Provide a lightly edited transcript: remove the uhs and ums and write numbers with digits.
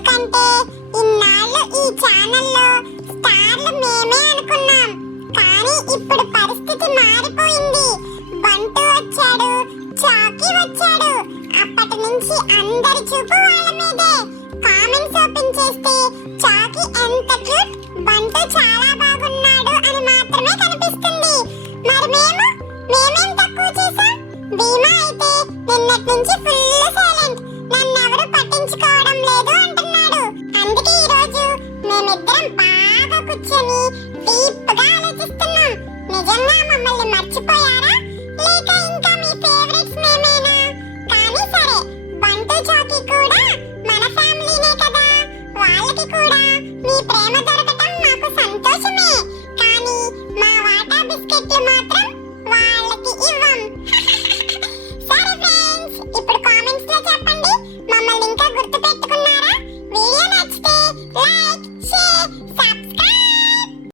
ఎందుకంటే ఇన్నాళ్ళు ఈ ఛానల్లో స్టార్లు మేమే అనుకున్నాం. కానీ ఇప్పుడు పరిస్థితి మారిపోయింది. బంటు వచ్చాడు, చాకీ వచ్చాడు. అప్పటి నుంచి అందరి చూపు వాళ్ళ మీదే. కామెంట్స్ ఓపెన్ చేస్తే చాకీ ఎంత క్యూట్, బంటు చాలా బాగున్నాడు అని మాత్రమే కనిపిస్తుంది. మరి మేమేం తక్కువ చేసాం? భీమా అయితే నిన్నటి నుంచి ఫుల్ సైలెంట్, నన్నెవరు పట్టించుకోవడం లేదు అంటున్నాడు. అందుకే ఈ రోజు మేమిద్దరం బాగా కూర్చొని డీప్ గా ఆలోచిస్తున్నాం. నిజంగా మమ్మల్ని మర్చిపోయారా, లేక ఇంకా మీ ఫేవరెట్స్ మేమేనా? కానీ సరే, బంటు చాకీ కూడా మన ఫ్యామిలీనే కదా. వాళ్ళకి కూడా మీ ప్రేమ దొరకటం మాకు సంతోషమే. కానీ మా వాటా బిస్కెట్లు మాత్రం వాళ్ళకి ఇవ్వం.